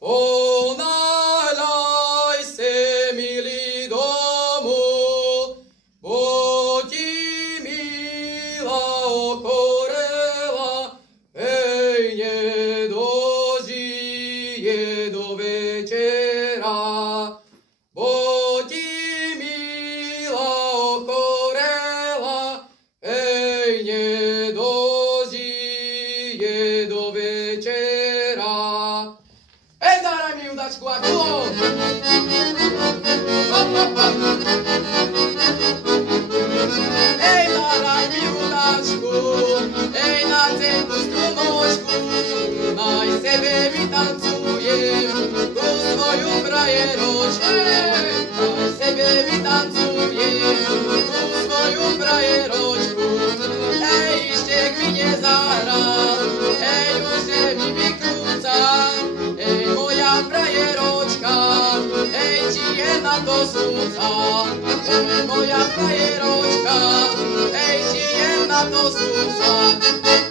Ponáhľaj se, milý domov, bo ti milá ochorela, hej, nedožije do večera. Bo ti milá ochorela, hej, nedožije do večera. Hej, zahraj mi judačku a kulom! Hej, zahraj mi judačku, hej, na celú strunočku, naj sebe vytancujem, ku svoju frajeročku, naj sebe vytancujem, ku svoju frajeročku. Hej, Ištek mi nezahral, hej, už je mi vykrúca, hej, moja frajeročka, hej, či je na to súca, hej, moja frajeročka, hej, či je na to súca.